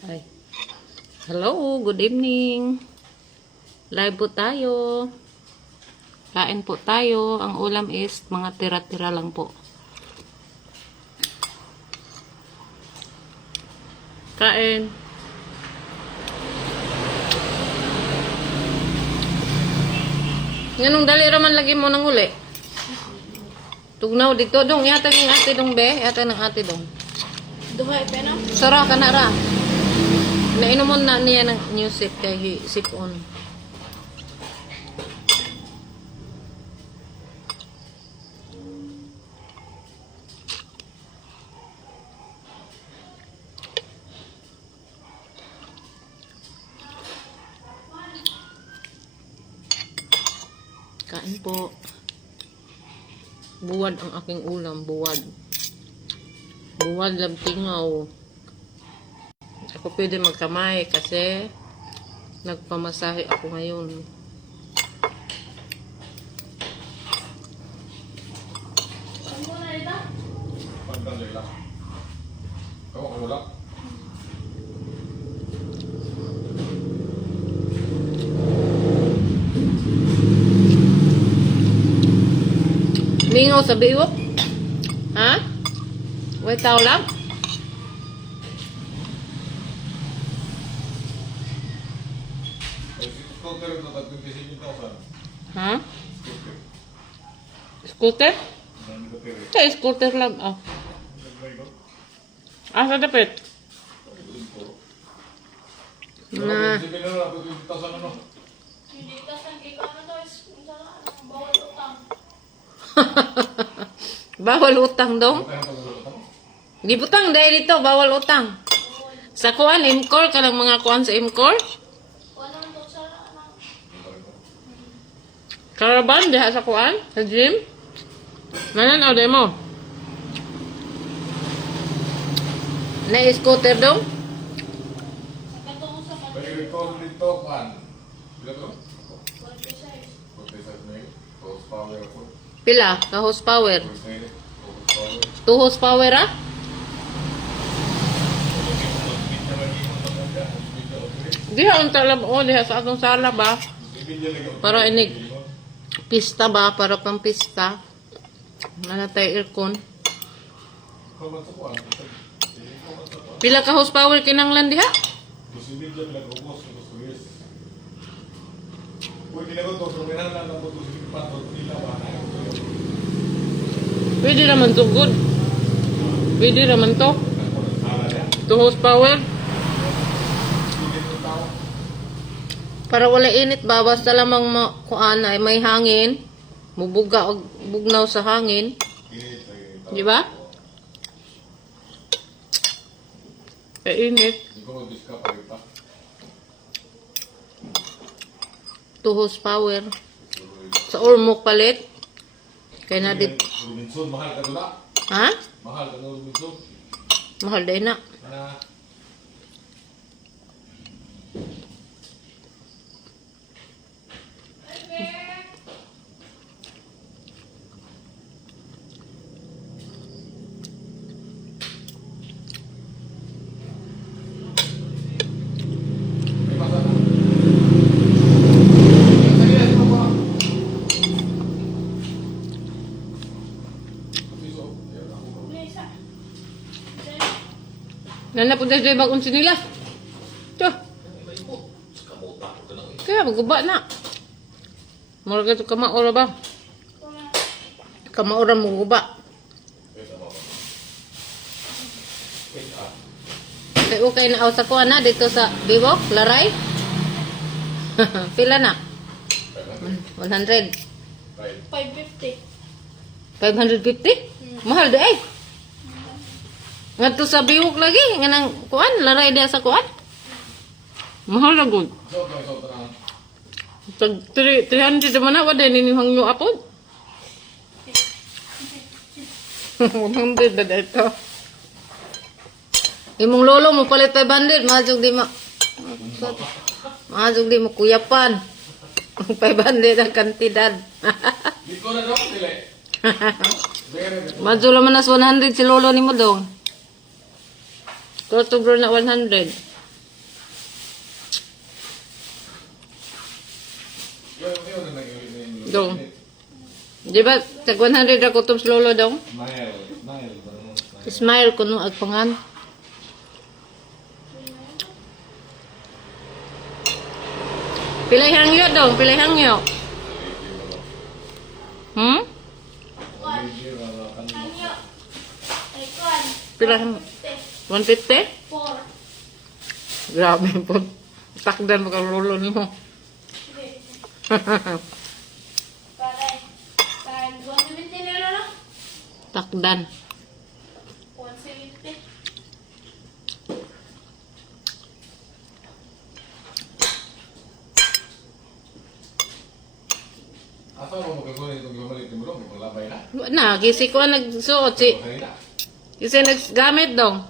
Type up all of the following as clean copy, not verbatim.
Ay. Hello, good evening. Live po tayo. Kain po tayo. Ang ulam is mga tira-tira lang po. Kain. Nganong dali raman lagi mo nang uli? Tugnaw dito dong. Yata ng ate dong be. Yata ng ate dong. Duha ipena? Sara ka na ra. Nainomon na niya ng music kay sipon. Kain po. Buwad ang aking ulam, buwad. Buwad lang tingaw. Ako pwede magkamay kasi nagpamasahe ako ngayon. Ano na ito? Pagdalay lang. Kamu kamu lang. Mingaw sa biwok? Ha? Way tao lang? Scooter na tagpipisi nito sa Ha? scooter. Scooter? Dami ko tiri. Kaya scooter lang. Oh. Naglay ko. Sa dapit? Na. Sige na lang, pwede dito sa ano. Hindi ka sa ikaw na to is bawal utang. Bawal utang dong. Kaya pag-ulotan. Di butang dahil dito, bawal utang. Sa kuan, Imcor, ka lang mga kuan sa Imcor. Wala man to sa ano. Caravan, diha sa kuan, sa gym. Ngayon, o demo. Na-scooter dong. Katungo sa Pwede ko dito, man. Bila to? 46. Pwede sa snail. Toast power ako. Pila, ka horsepower. Toast snail. Toast power. 2 horsepower ah. Diha unta lang, diha sa atong sala ba? Para inig pista ba, para pang pista. Wala tayo aircon. Pila ka horsepower kinanglan diha? Pwede naman to, good. Pwede naman to. 2 horsepower. Para wala init ba, basta lamang kuan ay may hangin. Mubuga og bugnaw sa hangin. Di ba? Init. 2 horsepower. Sa Ormoc palit. Kaya na dit. Robinson, mahal ka doon. Ha? Mahal ka doon, Robinson. Mahal din na. Lisa. Nana po dahil bagong sinilas. Tuh. Kaya maguba na. Mura ka kamaora ba? Kamaora mo guba. Kaya okay na ako sa kuha na dito sa Biwok, Laray. Pila na? 100. 550. 550? Mahal de eh. Ngadto sa Biwok lagi, nga nang kuan, Laray dia sa kuan. Mahal na gud. Tag 300 naman na, wala ninihang nyo apod. 100 na dito. Imong lolo mo palit 500, mahasog di mo. Mahasog di mo kuyapan. 500 ang kantidad. Dito na daw, pili. Madyo naman nas 100 si lolo ni mo dong. Tutugro na 100. Dong. Di ba, tag 100 ako tubs lolo dong? Smile. Smile. Parang smile. Smile ko nung agpangan. Pilay hangyo dong, pilay hangyo. Hmm? Kanyo. Ay, kuan. Pilay hangyo. 150? 4. Grabe po. Takdan mo ka lolo mo. Pare. Kan, 170 nila no? Takdan. 170. Asa mo magkakunin itong gumalik ni Mulong? Maglabay na. Na, kisi ko nagsuot si. Okay na. Kasi naggamit dong.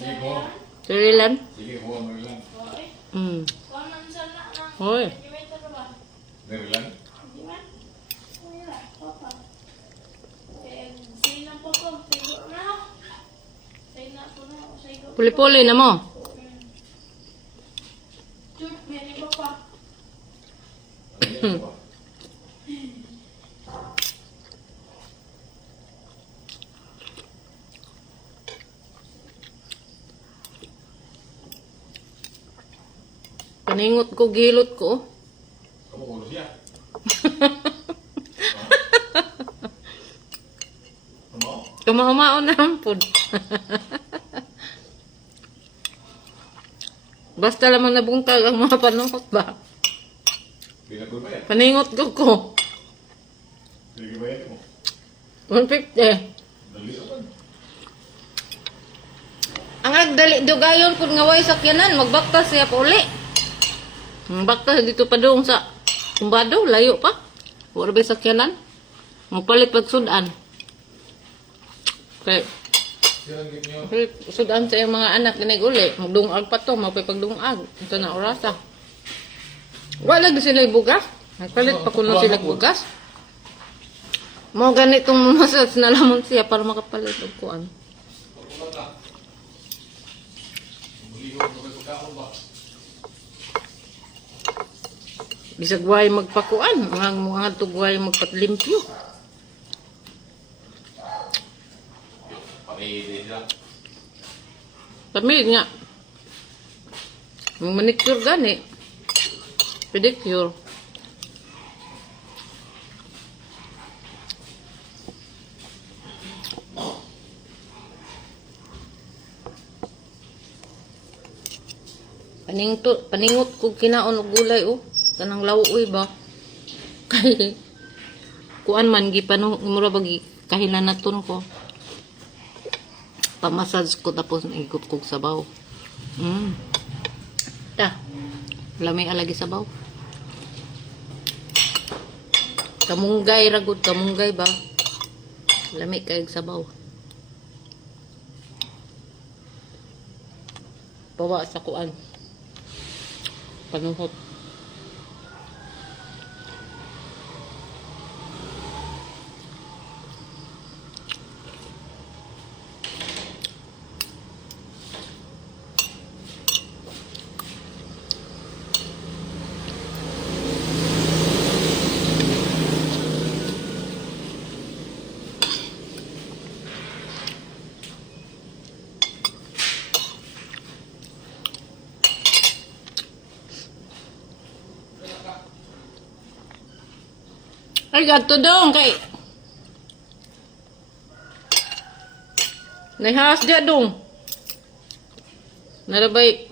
Sige ko. Surilan? Sige ko. Marilan. Okay. Hmm. Kuan man sa na na. Hoy. Kilometer ba? Marilan. Di man? Wala. Papa. Eh, sino po ko? Siguro na ako. Say na po na ako. Siguro. Puli-puli na mo. Chup, may iba pa. Ayun ba? Paningot ko, gilot ko. Kamu kulo siya. Ano? Kamao-mao na ang pod. Basta lamang nabungkag ang mga panungot ba? Bila ko ba yan? Paningot ko. Sige ba yan mo? 150. Dali naman. Ang nagdali dugayon kung nga way sakyanan, magbaktas siya pa uli. Magbaktas dito pa doon sa kumbado, layo pa. Wala ba sakyanan? Magpalit pag sudan. Okay. Silang git niyo. Sudan sa iyong mga anak kinig uli. Magdungag pa to, mapipagdungag. Ito na orasa. Wala na sila bugas. Nagpalit pa kuno sila bugas. Mo ganitong masas na lamang siya para makapalit og kuan. Pagkulat na. Buligo ko sa kahon ba? Bisag way magpakuan, ang mga tugway magpatlimpyo. Pamili sila. Tamid nga. Ang manicure gani. Pedicure. Paningot ko kinaon og gulay oh. Kanang lawuy ba? Kay kuan man gipanong mura bagi kahilanaton ko. Pamassage ko tapos naikot kog sabaw. Ta. Lami alagi sabaw. Kamunggay ragud, kamunggay ba? Lami kay sabaw. Bawa sa kuan. Panuhot. Ay, gato dong kay. Nahas dia dong. Narabay.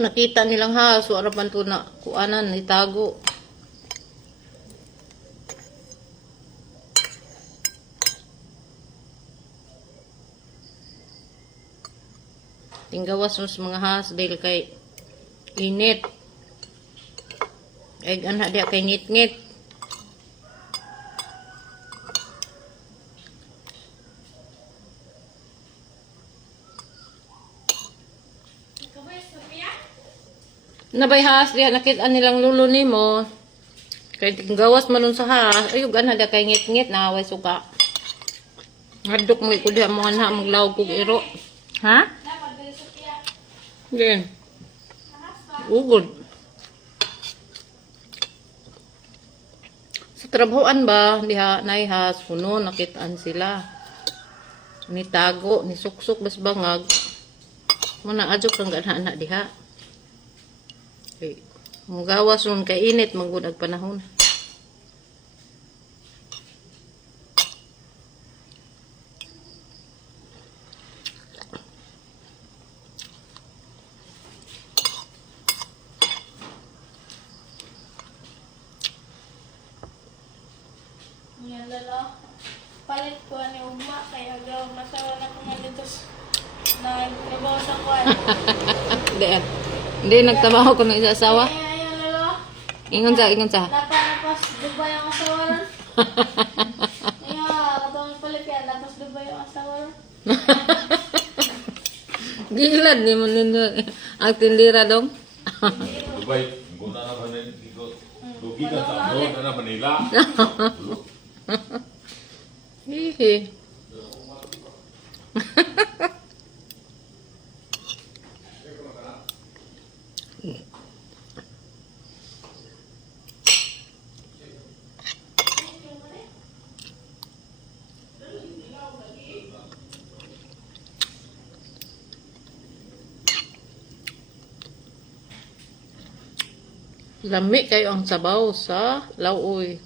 Nakita nilang has, wala pa to na kuanan, itago. Tinggawas mo sa mga has dahil kay init. Ay, anak dia kay ngit-ngit. Nabayhas diha nakita nilang lulo nimo. Kay gawas man nun sa has, ayog ana da kay ngit-ngit na way suka. Ngadok mo ko diha mo ana maglawog kog iro. Ha? Dapat dali sa piya. Din. Ugod. trabahoan ba diha naihas kuno nakitaan sila. Ni tago, ni suksok bas bangag. Muna adyo kang gana diha. Okay. Mugawas nun kay init manggod ag panahon. Yan lalo. Palit ko ni ugma kaya agaw masawa na ko nga dito nagtrabaho sa kwan. Hindi nagtrabaho ko ng isa asawa. Ayan lalo. Ingon sa. Tapos Dubai ang asawa ron. Ayan, katong palit yan. Tapos Dubai ang asawa ron. Gilad ni mo ninyo ang tindira dong. Dubai, guna na ba na ito? Dugi ka sa abroad na Manila. Hihi. Lami kayo ang sabaw sa lauoy.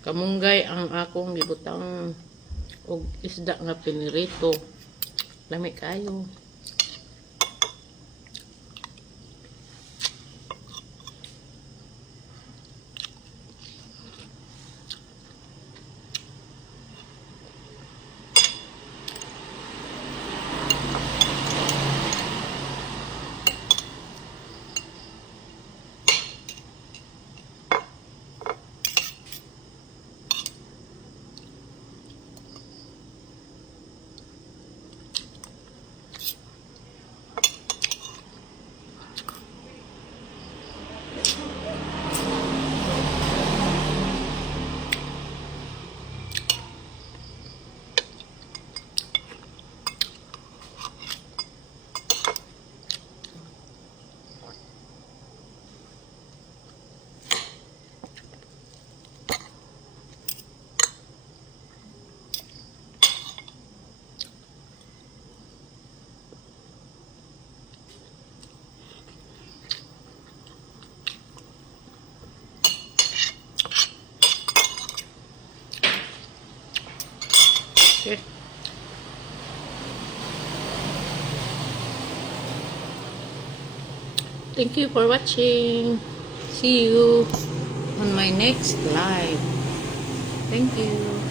Kamunggay ang akong gibutang og isda nga pinirito. Lami kayo. Okay. Thank you for watching. See you on my next live. Thank you.